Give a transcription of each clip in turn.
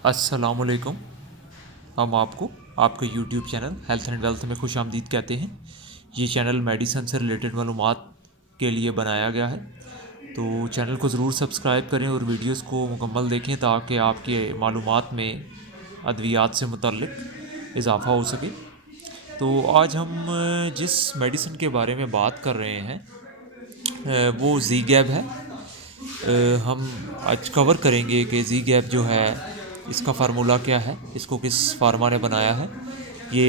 अस्सलाम वालेकुम। हम आपको आपके YouTube channel health and wealth में खुश आमदीद कहते हैं। ये चैनल मेडिसन से रिलेटेड मालूमात के लिए बनाया गया है, तो चैनल को ज़रूर सब्सक्राइब करें और वीडियोस को मुकम्मल देखें ताकि आपके मालूमात में अद्वियात से मुतल्लिक़ इजाफ़ा हो सके। तो आज हम जिस मेडिसिन के बारे में बात कर रहे हैं वो ज़ी गैब है। हम आज कवर करेंगे कि ज़ी गैप जो है इसका फार्मूला क्या है, इसको किस फार्मा ने बनाया है, ये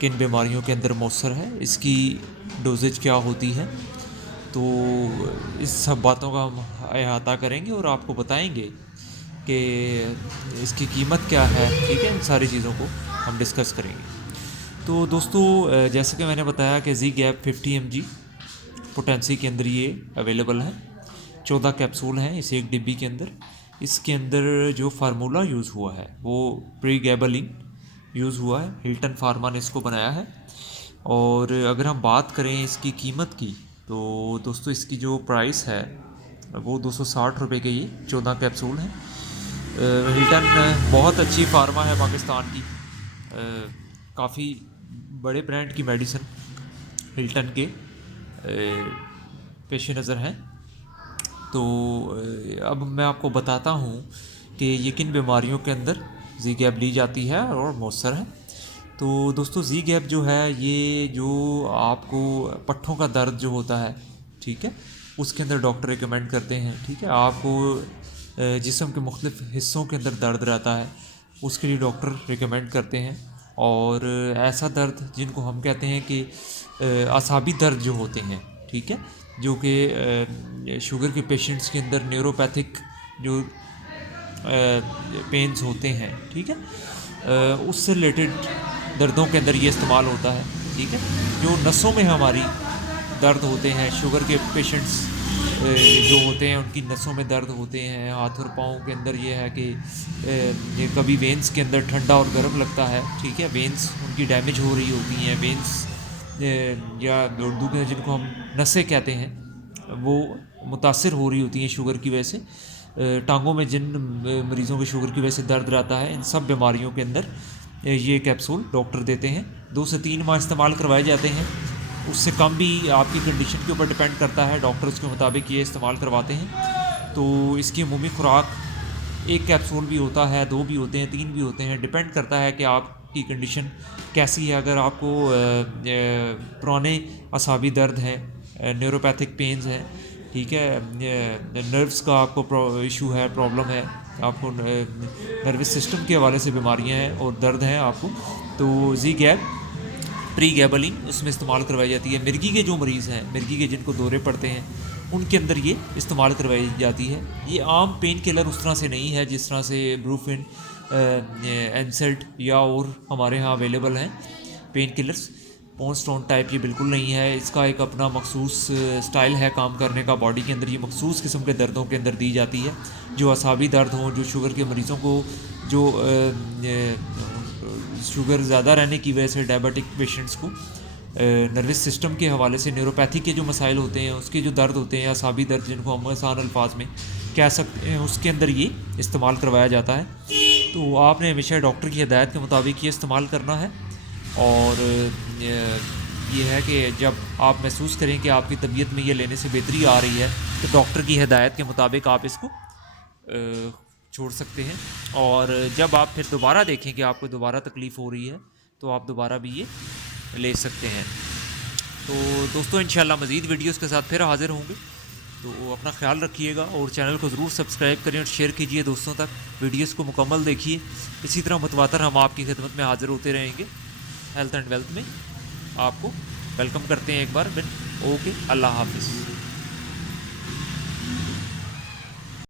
किन बीमारियों के अंदर मौसर है, इसकी डोजेज क्या होती है। तो इस सब बातों का हम अहाता करेंगे और आपको बताएंगे कि इसकी कीमत क्या है। ठीक है, इन सारी चीज़ों को हम डिस्कस करेंगे। तो दोस्तों जैसे कि मैंने बताया कि ज़ी गैप 50 mg पोटेंसी के अंदर ये अवेलेबल है। 14 कैप्सूल हैं इस एक डिब्बी के अंदर। इसके अंदर जो फार्मूला यूज़ हुआ है वो प्रीगैबलिन यूज़ हुआ है। हिल्टन फार्मा ने इसको बनाया है। और अगर हम बात करें इसकी कीमत की तो दोस्तों इसकी जो प्राइस है वो 260 रुपये के ये 14 कैप्सूल हैं। हिल्टन बहुत अच्छी फार्मा है पाकिस्तान की, काफ़ी बड़े ब्रांड की मेडिसिन हिल्टन के पेश नज़र हैं। तो अब मैं आपको बताता हूँ कि ये किन बीमारियों के अंदर ज़ी गैप ली जाती है और मौसर है। तो दोस्तों ज़ी गैप जो है ये जो आपको पट्ठों का दर्द जो होता है, ठीक है, उसके अंदर डॉक्टर रिकमेंड करते हैं। ठीक है, आपको जिस्म के मुख्तलिफ़ हिस्सों के अंदर दर्द रहता है उसके लिए डॉक्टर रिकमेंड करते हैं। और ऐसा दर्द जिनको हम कहते हैं कि असाबी दर्द जो होते हैं, ठीक है, जो कि शुगर के पेशेंट्स के अंदर न्यूरोपैथिक जो पेन्स होते हैं, ठीक है, उससे रिलेटेड दर्दों के अंदर ये इस्तेमाल होता है। ठीक है, जो नसों में हमारी दर्द होते हैं, शुगर के पेशेंट्स जो होते हैं उनकी नसों में दर्द होते हैं। हाथ और पाँव के अंदर ये है कि ये कभी वेंस के अंदर ठंडा और गर्म लगता है। ठीक है, वेंस उनकी डैमेज हो रही होती हैं, वेंस या उर्दू के जिनको हम नसें कहते हैं वो मुतासिर हो रही होती हैं शुगर की वजह से। टांगों में जिन मरीज़ों के शुगर की वजह से दर्द रहता है, इन सब बीमारियों के अंदर ये कैप्सूल डॉक्टर देते हैं। 2 से 3 माह इस्तेमाल करवाए जाते हैं, उससे कम भी आपकी कंडीशन के ऊपर डिपेंड करता है, डॉक्टर उसके मुताबिक ये इस्तेमाल करवाते हैं। तो इसकी अमूमी खुराक 1 कैप्सूल भी होता है, 2 भी होते हैं, 3 भी होते हैं, डिपेंड करता है कि आपकी कंडीशन कैसी है। अगर आपको पुराने असाबी दर्द हैं, न्यूरोपैथिक पेन्स हैं, ठीक है, नर्व्स का आपको इशू है, प्रॉब्लम है, आपको नर्वस सिस्टम के हवाले से बीमारियां हैं और दर्द हैं आपको, तो ज़ी गैप प्रीगैबलिन उसमें इस्तेमाल करवाई जाती है। मिर्गी के जो मरीज़ हैं, मिर्गी के जिनको दौरे पड़ते हैं, उनके अंदर ये इस्तेमाल करवाई जाती है। ये आम पेन किलर उस तरह से नहीं है जिस तरह से ब्रूफिन, एनसेल्ट या और हमारे यहाँ अवेलेबल हैं पेन किलर्स। पॉन्स्टोन टाइप ये बिल्कुल नहीं है। इसका एक अपना मखसूस स्टाइल है काम करने का। बॉडी के अंदर ये मखसूस किस्म के दर्दों के अंदर दी जाती है, जो असाबी दर्द हों, जो शुगर के मरीज़ों को जो शुगर ज़्यादा रहने की वजह से डायबिटिक पेशेंट्स को नर्वस सिस्टम के हवाले से न्यूरोपैथी के जो मसाइल होते हैं, उसके जो दर्द होते हैं, असाबी दर्द जिनको हम आसान अल्फाज में कह सकते हैं, उसके अंदर ये इस्तेमाल करवाया जाता है। तो आपने हमेशा डॉक्टर की हिदायत के मुताबिक ये इस्तेमाल करना है। और ये है कि जब आप महसूस करें कि आपकी तबीयत में ये लेने से बेहतरी आ रही है तो डॉक्टर की हिदायत के मुताबिक आप इसको छोड़ सकते हैं। और जब आप फिर दोबारा देखें कि आपको दोबारा तकलीफ़ हो रही है तो आप दोबारा भी ये ले सकते हैं। तो दोस्तों इंशाल्लाह मज़ीद वीडियोस के साथ फिर हाज़िर होंगे, तो अपना ख्याल रखिएगा और चैनल को ज़रूर सब्सक्राइब करें और शेयर कीजिए दोस्तों तक। वीडियोस को मुकम्मल देखिए। इसी तरह मुतवातर हम आपकी खिदमत में हाज़िर होते रहेंगे। हेल्थ एंड वेल्थ में आपको वेलकम करते हैं एक बार फिर। ओके, अल्लाह हाफिज़।